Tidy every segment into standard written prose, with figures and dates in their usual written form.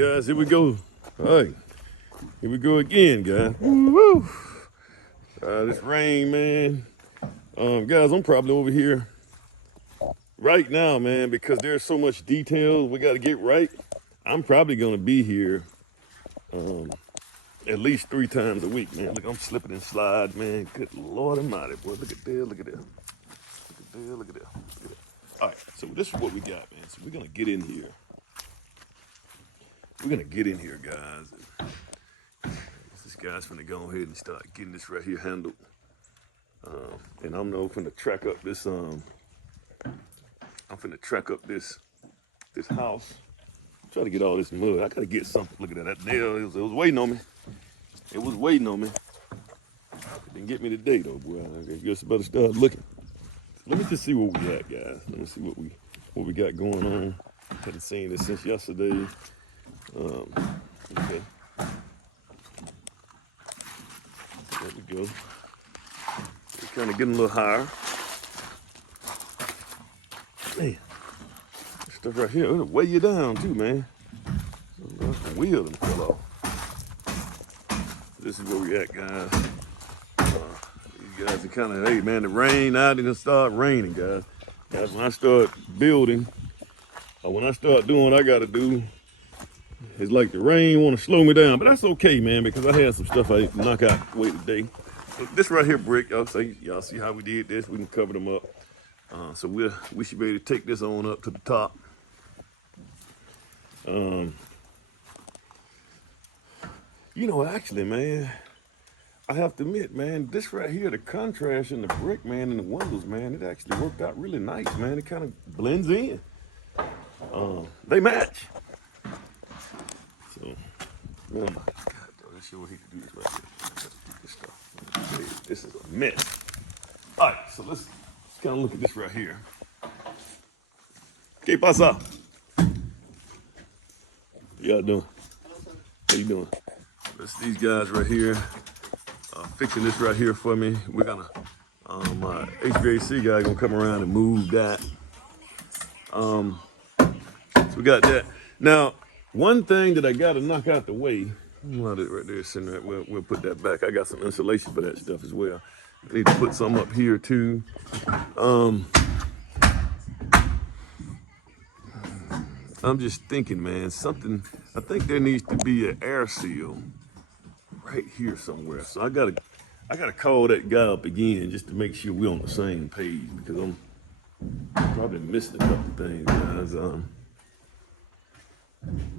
guys, here we go. All right, here we go again, guys. Woo! This rain, man. Guys, I'm probably over here right now, man, because there's so much detail we got to get right. I'm probably gonna be here at least 3 times a week, man. Look, I'm slipping and slide, man. Good Lord Almighty, boy. Look at there, look at there. Look at there, look at there. Look at there. All right, so this is what we got, man. So we're gonna get in here. We're gonna get in here, guys. This guy's gonna go ahead and start getting this right here handled. And I'm gonna track up this this house. Try to get all this mud. I gotta get something. Look at that nail. It was waiting on me. It was waiting on me. It didn't get me today though, boy. I guess I better start looking. Let me just see what we got, guys. Let me see what we got going on. Hadn't seen this since yesterday. Okay. There we go. We're kind of getting a little higher. Man, this stuff right here, it'll weigh you down too, man. The wheel and fell off. This is where we at, guys. You guys are kind of, hey, man, the rain out, it'll start raining, guys. Guys, when I start building, or when I start doing what I got to do, it's like the rain want to slow me down, but that's okay, man, because I had some stuff I knock out way today. So this right here brick, y'all see how we did this? We can cover them up. So we should be able to take this on up to the top. You know, actually, man, I have to admit, man, this right here, the contrast in the brick, man, and the windows, man, it actually worked out really nice, man. It kind of blends in. They match. So, oh my God, let's see what he can do this right here. This stuff. This is a mess. All right, so let's kind of look at this right here. ¿Qué pasa? How y'all doing? How you doing? That's these guys right here fixing this right here for me. We're gonna, my HVAC guy gonna come around and move that. So we got that. Now, one thing that I gotta knock out the way, right there, sitting right, we'll put that back. I got some insulation for that stuff as well. I need to put some up here too. I'm just thinking, man, something, I think there needs to be an air seal right here somewhere. So I gotta call that guy up again just to make sure we're on the same page, because I'm probably missing a couple things, guys. I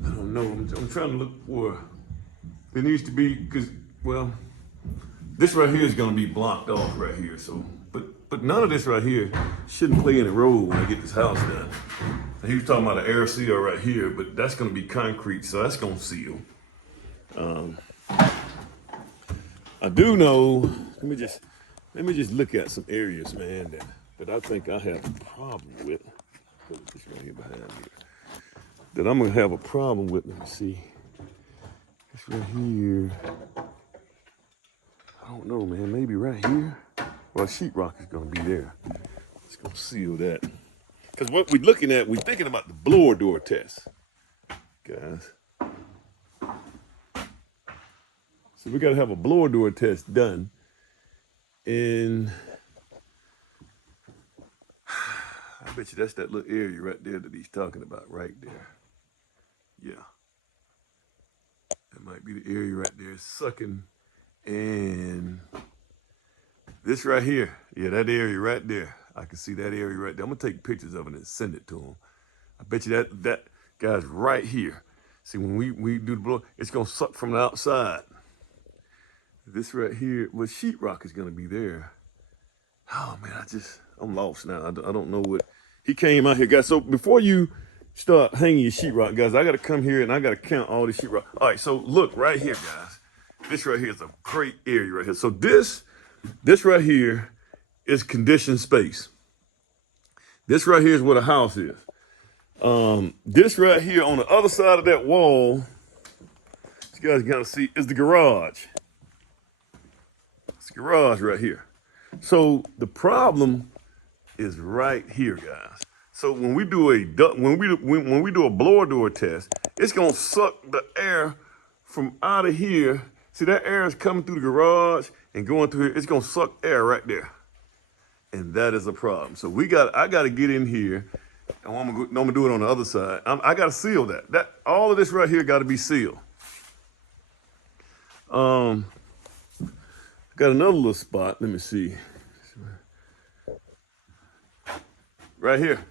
don't know. I'm trying to look for. There needs to be, because, well, this right here is going to be blocked off right here. So, but none of this right here shouldn't play any role when I get this house done. And he was talking about an air seal right here, but that's going to be concrete, so that's going to seal. I do know. Let me just look at some areas, man, that I think I have a problem with. Put this right here behind here. That I'm gonna have a problem with. Let me see. This right here. I don't know, man. Maybe right here. Well, sheetrock is gonna be there. It's gonna seal that. Because what we're looking at, we're thinking about the blower door test, guys. So we gotta have a blower door test done. And I bet you that's that little area right there that he's talking about, right there. Yeah. That might be the area right there, sucking. And this right here, yeah, that area right there. I can see that area right there. I'm gonna take pictures of it and send it to him. I bet you that guy's right here. See, when we do the blow, it's gonna suck from the outside. This right here, well, sheetrock is gonna be there. Oh man, I'm lost now. I don't know what, he came out here, guys. So before you start hanging your sheetrock, guys, I gotta come here and I gotta count all the sheetrock. All right, so look right here, guys. This right here is a great area right here. So this right here is conditioned space. This right here is where the house is. This right here on the other side of that wall, you guys gotta see, is the garage. It's the garage right here. So the problem is right here, guys. So when we do a blower door test, it's gonna suck the air from out of here. See, that air is coming through the garage and going through here. It's gonna suck air right there. And that is a problem. So I gotta get in here, and I'm gonna do it on the other side. I gotta seal that. All of this right here gotta be sealed. Got another little spot. Let me see. Right here.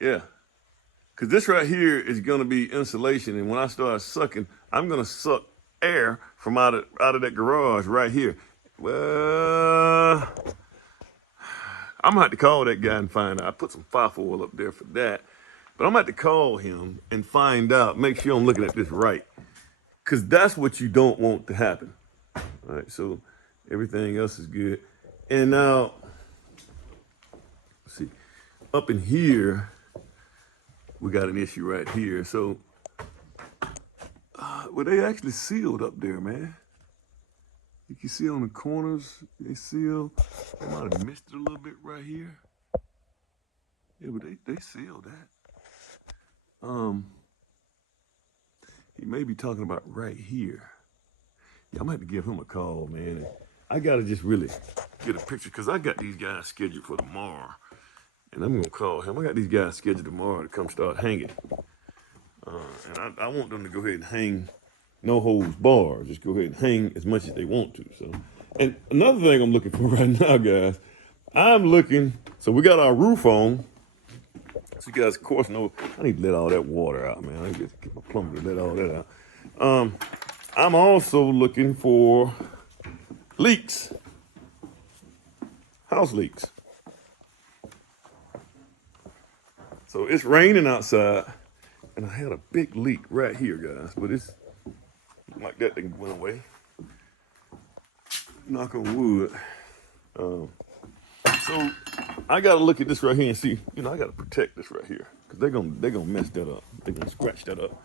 Yeah. Because this right here is going to be insulation. And when I start sucking, I'm going to suck air from out of that garage right here. Well, I'm going to have to call that guy and find out. I put some firefoil up there for that. But I'm going to have to call him and find out, make sure I'm looking at this right. Because that's what you don't want to happen. All right, so everything else is good. And now, let's see, up in here, we got an issue right here. So, well, they actually sealed up there, man. You can see on the corners, they sealed. They might have missed it a little bit right here. Yeah, but they sealed that. He may be talking about right here. Yeah, I'm gonna have to give him a call, man. I gotta just really get a picture because I got these guys scheduled for tomorrow. And I'm gonna call him. I got these guys scheduled tomorrow to come start hanging. And I want them to go ahead and hang no holds bar. Just go ahead and hang as much as they want to. So, and another thing I'm looking for right now, guys, so we got our roof on. So you guys, of course, know I need to let all that water out, man. I need to get my plumber to let all that out. I'm also looking for leaks, house leaks. So it's raining outside, and I had a big leak right here, guys. But it's like that thing went away. Knock on wood. So I gotta look at this right here and see. You know, I gotta protect this right here because they're gonna mess that up. They're gonna scratch that up.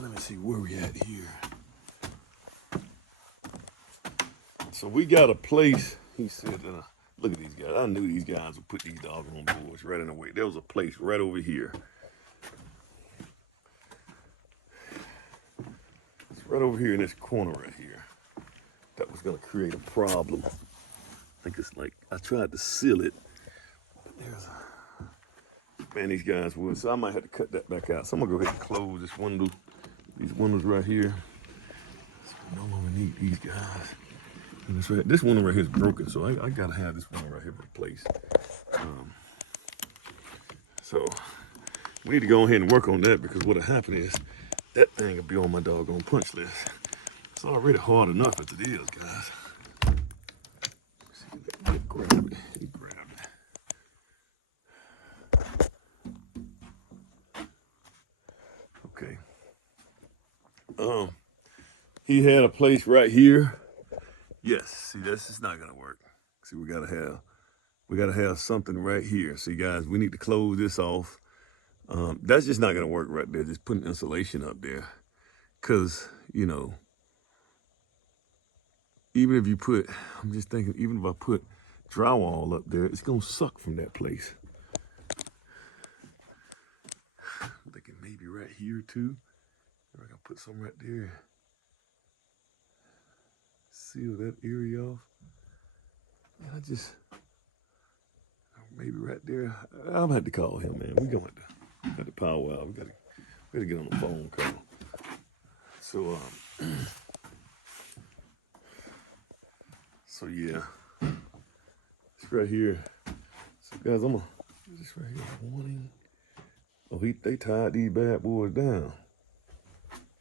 Let me see where we at here. So we got a place. He said, look at these guys. I knew these guys would put these doggone boards right in the way. There was a place right over here. It's right over here in this corner right here. That was gonna create a problem. I think it's like, I tried to seal it. Man, these guys would. So I might have to cut that back out. So I'm gonna go ahead and close this window, these windows right here. So I no longer need these guys. And this, this one right here is broken, so I gotta have this one right here replaced. So we need to go ahead and work on that because what'll happen is that thing will be on my doggone punch list. It's already hard enough as it is, guys. Grab it. He grabbed it. Okay. He had a place right here. Yes. See, this is not gonna work. See, we gotta have something right here. See, guys, we need to close this off. That's just not gonna work right there. Just putting insulation up there, cause you know, even if you put, I'm just thinking, even if I put drywall up there, it's gonna suck from that place. I'm thinking maybe right here too. I can put some right there. Seal that area off. And maybe right there. I'm gonna have to call him, man. We're gonna have to power out. We gotta get on the phone call. So so yeah. It's right here. So guys, I'm gonna do this right here. Warning. Oh, they tied these bad boys down.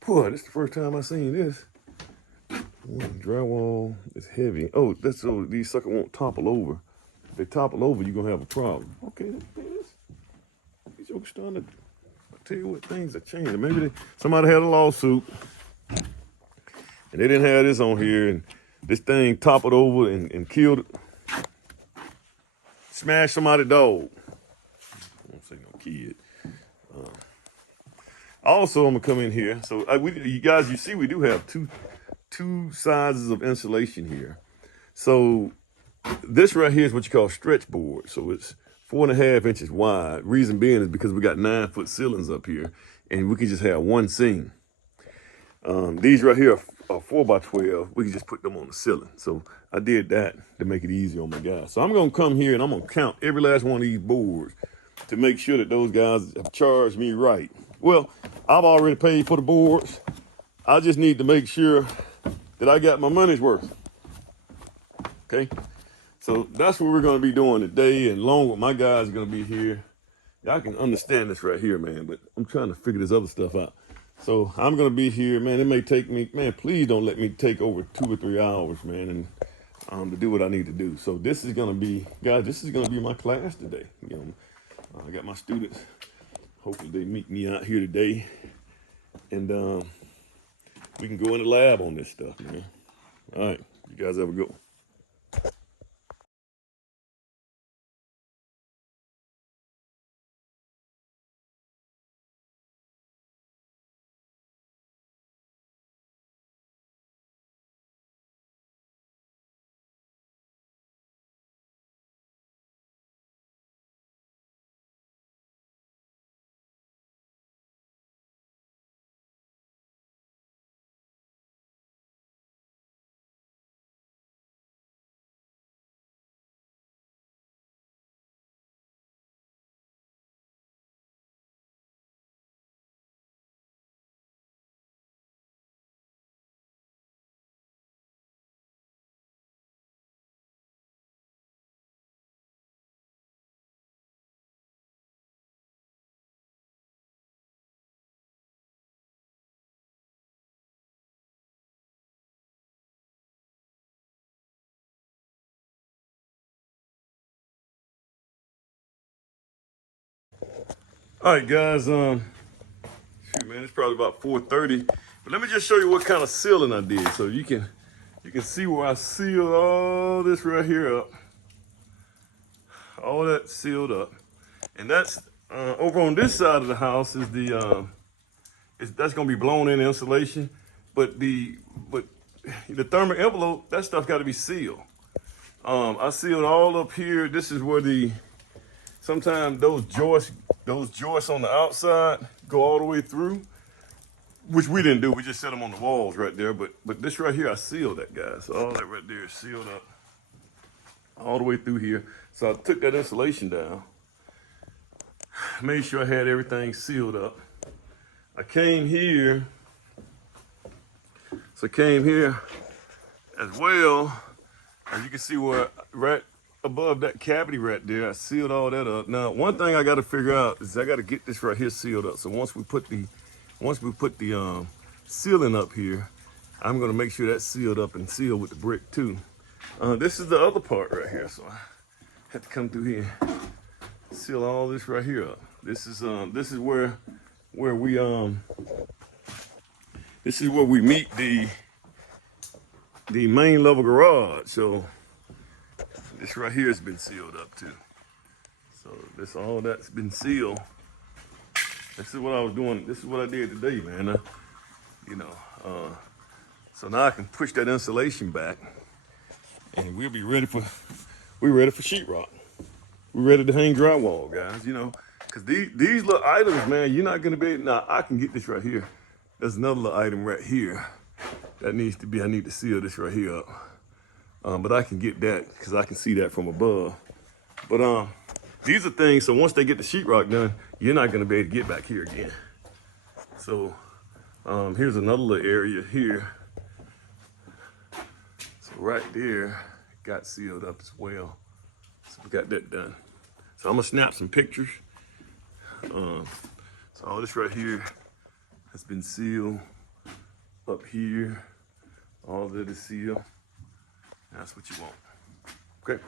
Boy, this is the first time I seen this. Drywall is heavy. Oh, that's so these suckers won't topple over. If they topple over, you're gonna have a problem. Okay, these jokes starting to, I tell you what, things are changing. Maybe somebody had a lawsuit and they didn't have this on here, and this thing toppled over and killed it. Smashed somebody's dog. I won't say no kid. Also, I'm gonna come in here. So you guys, you see, we do have two sizes of insulation here. So this right here is what you call stretch board. So it's 4.5 inches wide. Reason being is because we got 9-foot ceilings up here, and we can just have one seam. These right here are 4x12. We can just put them on the ceiling. So I did that to make it easier on my guys. So I'm gonna come here and I'm gonna count every last one of these boards to make sure that those guys have charged me right. Well, I've already paid for the boards. I just need to make sure that I got my money's worth. Okay, so that's what we're gonna be doing today, and along with my guys are gonna be here. Y'all can understand this right here, man, but I'm trying to figure this other stuff out. So I'm gonna be here, man. It may take me, man, please don't let me take over 2 or 3 hours, man, and to do what I need to do. So this is gonna be, guys, this is gonna be my class today. You know, I got my students. Hopefully they meet me out here today, and we can go in the lab on this stuff, man. All right, you guys have a good one. All right, guys. Shoot, man, it's probably about 4:30. But let me just show you what kind of sealing I did, so you can see where I sealed all this right here up. All that sealed up, and that's over on this side of the house is the that's gonna be blown in insulation, but the thermal envelope, that stuff got to be sealed. I sealed all up here. This is where sometimes those joists on the outside go all the way through, which we didn't do. We just set them on the walls right there. But this right here, I sealed that, guys. So all that right there is sealed up all the way through here. So I took that insulation down, made sure I had everything sealed up. I came here as well. As you can see, where right above that cavity right there, I sealed all that up. Now, one thing I got to figure out is I got to get this right here sealed up. So once we put the ceiling up here, I'm gonna make sure that's sealed up and sealed with the brick too. This is the other part right here, so I had to come through here, seal all this right here up. This is where we meet the main level garage. So this right here has been sealed up too. So all that's been sealed. This is what I was doing. This is what I did today, man. So now I can push that insulation back, and we'll be ready for sheetrock. We're ready to hang drywall, guys. You know, because these little items, man, you're not gonna be able. Now I can get this right here. There's another little item right here that needs to be. I need to seal this right here up. But I can get that because I can see that from above. But these are things. So once they get the sheetrock done, you're not gonna be able to get back here again. So here's another little area here. So right there got sealed up as well. So we got that done. So I'm gonna snap some pictures. So all this right here has been sealed up here. All of it is sealed. That's what you want. Okay.